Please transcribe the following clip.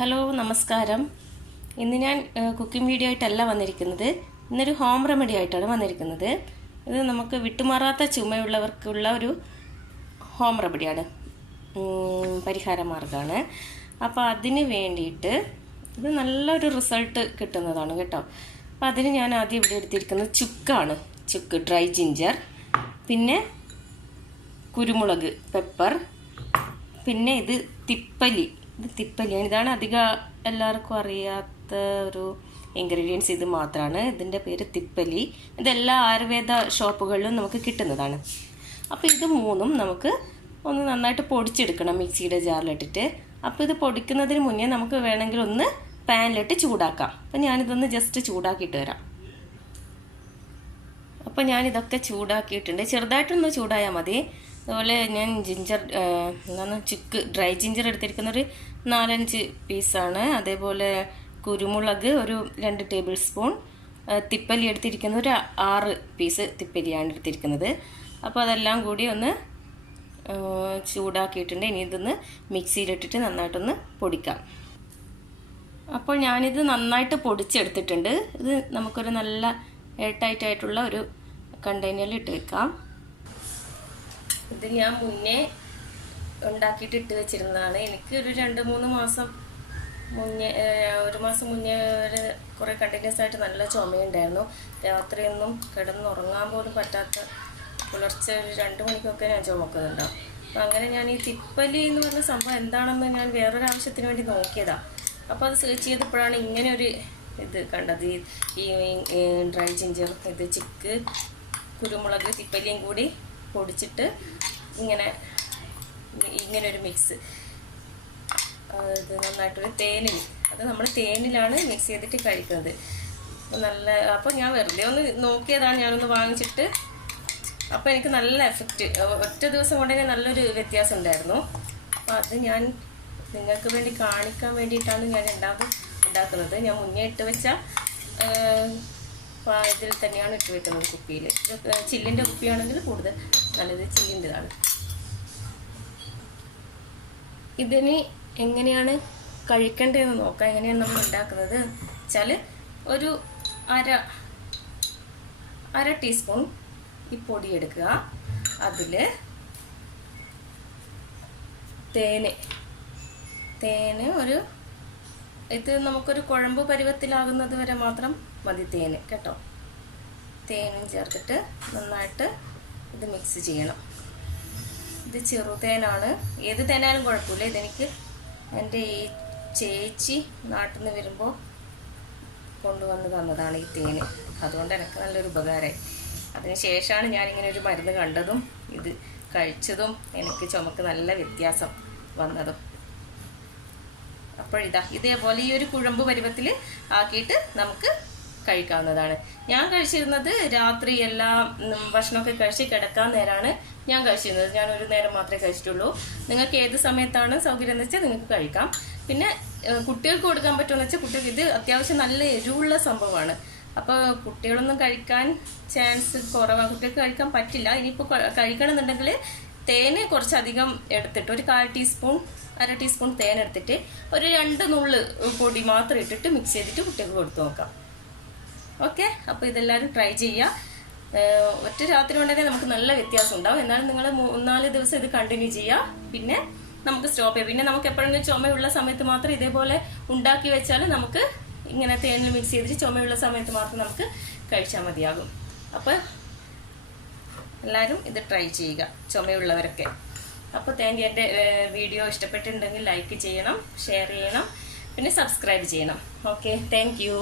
Hello നമസ്കാരം. ഇന്ന് ഞാൻ കുക്കിംഗ് വീഡിയോ ആയിട്ടല്ല വന്നിരിക്കുന്നത്. ഇന്നൊരു ഹോം റെമഡി ആയിട്ടാണ് വന്നിരിക്കുന്നത്. ഇത് നമുക്ക് വിട്ടുമാറാത്ത ചുമയുള്ളവർക്കുള്ള ഒരു ഹോം റെമഡിയാണ്, പരിഹാര മാർഗ്ഗമാണ്. അപ്പോൾ അതിന് വേണ്ടിയിട്ട് ഇത് നല്ലൊരു റിസൾട്ട് കിട്ടുന്നതാണ് കേട്ടോ. അപ്പോൾ അതിന് ഞാൻ ആദ്യം ഇവിടെ എടുത്തിരിക്കുന്നത് ചുക്കാണ്. ചുക്ക്, ഡ്രൈ ജിഞ്ചർ, പിന്നെ കുരുമുളക്, പെപ്പർ, പിന്നെ ഇത് തിപ്പലി. ഇത് തിപ്പലിയാണ്. ഇതാണ് അധികം എല്ലാവർക്കും അറിയാത്ത ഒരു ഇൻഗ്രീഡിയൻസ്. ഇത് മാത്രമാണ്, ഇതിൻ്റെ പേര് തിപ്പലി. ഇതെല്ലാ ആയുർവേദ ഷോപ്പുകളിലും നമുക്ക് കിട്ടുന്നതാണ്. അപ്പോൾ ഇത് മൂന്നും നമുക്ക് ഒന്ന് നന്നായിട്ട് പൊടിച്ചെടുക്കണം മിക്സിയുടെ ജാറിലിട്ടിട്ട്. അപ്പോൾ ഇത് പൊടിക്കുന്നതിന് മുന്നേ നമുക്ക് വേണമെങ്കിൽ ഒന്ന് പാനിലിട്ട് ചൂടാക്കാം. അപ്പോൾ ഞാനിതൊന്ന് ജസ്റ്റ് ചൂടാക്കിയിട്ട് വരാം. അപ്പോൾ ഞാനിതൊക്കെ ചൂടാക്കിയിട്ടുണ്ട്. ചെറുതായിട്ടൊന്ന് ചൂടായാൽ മതി. അതുപോലെ ഞാൻ ചുക്ക്, ഡ്രൈ ജിഞ്ചർ എടുത്തിരിക്കുന്ന ഒരു 4-5 പീസാണ്. അതേപോലെ കുരുമുളക് ഒരു 2 ടേബിൾ സ്പൂൺ, തിപ്പലി എടുത്തിരിക്കുന്ന ഒരു 6 പീസ് തിപ്പലിയാണ് എടുത്തിരിക്കുന്നത്. അപ്പോൾ അതെല്ലാം കൂടി ഒന്ന് ചൂടാക്കിയിട്ടുണ്ട്. ഇനി ഇതൊന്ന് മിക്സിയിലിട്ടിട്ട് നന്നായിട്ടൊന്ന് പൊടിക്കാം. അപ്പോൾ ഞാനിത് നന്നായിട്ട് പൊടിച്ചെടുത്തിട്ടുണ്ട്. ഇത് നമുക്കൊരു നല്ല എയർ ടൈറ്റ് ആയിട്ടുള്ള ഒരു കണ്ടെയ്നറിൽ ഇട്ട് വെക്കാം. ഇത് ഞാൻ മുന്നേ ഉണ്ടാക്കിയിട്ട് ഇട്ട് വെച്ചിരുന്നതാണ്. എനിക്ക് ഒരു 2-3 മാസം മുന്നേ, 1 മാസം മുന്നേ വരെ കുറേ കണ്ടിന്യൂസ് ആയിട്ട് നല്ല ചുമയുണ്ടായിരുന്നു. രാത്രിയൊന്നും കിടന്നുറങ്ങാൻ പോലും പറ്റാത്ത, പുലർച്ചെ ഒരു 2 മണിക്കൊക്കെ ഞാൻ ചുമക്കുന്നുണ്ടാവും. അപ്പം അങ്ങനെ ഞാൻ ഈ തിപ്പലി എന്ന് പറഞ്ഞ സംഭവം എന്താണെന്ന് ഞാൻ വേറൊരു ആവശ്യത്തിന് വേണ്ടി നോക്കിയതാണ്. അപ്പോൾ അത് സെർച്ച് ചെയ്തപ്പോഴാണ് ഇങ്ങനെ ഒരു ഇത് കണ്ടത്. ഈ ഡ്രൈ ജിഞ്ചർ, ഇത് ചുക്ക്, കുരുമുളക്, തിപ്പലിയും കൂടി പൊടിച്ചിട്ട് ഇങ്ങനൊരു മിക്സ്. ഇത് നന്നായിട്ടൊരു തേനിൽ, അത് നമ്മൾ തേനിലാണ് മിക്സ് ചെയ്തിട്ട് കഴിക്കുന്നത്. അപ്പോൾ ഞാൻ വെറുതെ ഒന്ന് നോക്കിയതാണ്, ഞാനൊന്ന് വാങ്ങിച്ചിട്ട്. അപ്പോൾ എനിക്ക് നല്ല എഫക്റ്റ്, ഒറ്റ ദിവസം കൊണ്ട് തന്നെ നല്ലൊരു വ്യത്യാസം ഉണ്ടായിരുന്നു. അപ്പോൾ അത് ഞാൻ നിങ്ങൾക്ക് വേണ്ടി കാണിക്കാൻ വേണ്ടിയിട്ടാണ് ഞാൻ ഉണ്ടാക്കുന്നത്. ഞാൻ മുന്നേ ഇട്ട് വെച്ച ഇതിൽ തന്നെയാണ് ഇട്ട് വെക്കുന്നത്, കുപ്പിയിൽ. ചില്ലിൻ്റെ കുപ്പിയാണെങ്കിൽ കൂടുതൽ നല്ലത് ചില്ലിൻ്റെതാണ്. ഇതിന് എങ്ങനെയാണ് കഴിക്കേണ്ടതെന്ന് നോക്കാം. എങ്ങനെയാണ് നമ്മൾ ഉണ്ടാക്കുന്നത് വെച്ചാൽ, ഒരു അര ടീസ്പൂൺ ഈ പൊടി എടുക്കുക. അതിൽ തേന് ഒരു, ഇത് നമുക്കൊരു കുഴമ്പ് പരുവത്തിലാകുന്നത് വരെ മാത്രം മതി തേന് കേട്ടോ. തേനും ചേർത്തിട്ട് നന്നായിട്ട് ഇത് മിക്സ് ചെയ്യണം. ഇത് ചെറുതേനാണ്, ഏത് തേനായാലും കുഴപ്പമില്ല. ഇതെനിക്ക് എൻ്റെ ഈ ചേച്ചി നാട്ടിൽ നിന്ന് വരുമ്പോൾ കൊണ്ടുവന്ന് തന്നതാണ് ഈ തേന്. അതുകൊണ്ട് എനിക്ക് നല്ലൊരു ഉപകാരമായി. അതിന് ശേഷമാണ് ഞാനിങ്ങനെ ഒരു മരുന്ന് കണ്ടതും ഇത് കഴിച്ചതും എനിക്ക് ചുമക്ക് നല്ല വ്യത്യാസം വന്നതും. അപ്പോഴിതാ ഇതേപോലെ ഈ ഒരു കുഴമ്പ് പരുവത്തിൽ ആക്കിയിട്ട് നമുക്ക് കഴിക്കാവുന്നതാണ്. ഞാൻ കഴിച്ചിരുന്നത് രാത്രി എല്ലാം ഭക്ഷണമൊക്കെ കഴിച്ച് കിടക്കാൻ നേരമാണ് ഞാൻ കഴിച്ചിരുന്നത്. ഞാൻ ഒരു നേരം മാത്രമേ കഴിച്ചിട്ടുള്ളൂ. നിങ്ങൾക്ക് ഏത് സമയത്താണ് സൗകര്യം എന്ന് വെച്ചാൽ നിങ്ങൾക്ക് കഴിക്കാം. പിന്നെ കുട്ടികൾക്ക് കൊടുക്കാൻ പറ്റുമെന്ന് വെച്ചാൽ, കുട്ടികൾക്ക് ഇത് അത്യാവശ്യം നല്ല എരിവുള്ള സംഭവമാണ്. അപ്പോൾ കുട്ടികളൊന്നും കഴിക്കാൻ ചാൻസ് കുറവാണ്, കുട്ടികൾക്ക് കഴിക്കാൻ പറ്റില്ല. ഇനിയിപ്പോൾ കഴിക്കണമെന്നുണ്ടെങ്കിൽ തേന് കുറച്ചധികം എടുത്തിട്ട് ഒരു 1/4 ടീസ്പൂൺ, അര ടീസ്പൂൺ തേൻ എടുത്തിട്ട് ഒരു 2 നുള്ള് പൊടി മാത്രം ഇട്ടിട്ട് മിക്സ് ചെയ്തിട്ട് കുട്ടികൾക്ക് കൊടുത്തു നോക്കാം. ഓക്കെ, അപ്പോൾ ഇതെല്ലാവരും ട്രൈ ചെയ്യുക. ഒറ്റ രാത്രി കൊണ്ട് തന്നെ നമുക്ക് നല്ല വ്യത്യാസം ഉണ്ടാവും. എന്നാലും നിങ്ങൾ 3-4 ദിവസം ഇത് കണ്ടിന്യൂ ചെയ്യുക. പിന്നെ നമുക്ക് സ്റ്റോപ്പ് ചെയ്യാം. പിന്നെ നമുക്ക് എപ്പോഴെങ്കിലും ചുമയുള്ള സമയത്ത് മാത്രം ഇതേപോലെ ഉണ്ടാക്കി വെച്ചാൽ നമുക്ക് ഇങ്ങനെ തേനിൽ മിക്സ് ചെയ്തിട്ട് ചുമയുള്ള സമയത്ത് മാത്രം നമുക്ക് കഴിച്ചാൽ മതിയാകും. അപ്പോൾ എല്ലാവരും ഇത് ട്രൈ ചെയ്യുക, ചുമയുള്ളവരൊക്കെ. അപ്പോൾ താങ്ക് യു. എൻ്റെ വീഡിയോ ഇഷ്ടപ്പെട്ടിട്ടുണ്ടെങ്കിൽ ലൈക്ക് ചെയ്യണം, ഷെയർ ചെയ്യണം, പിന്നെ സബ്സ്ക്രൈബ് ചെയ്യണം. Okay, thank you.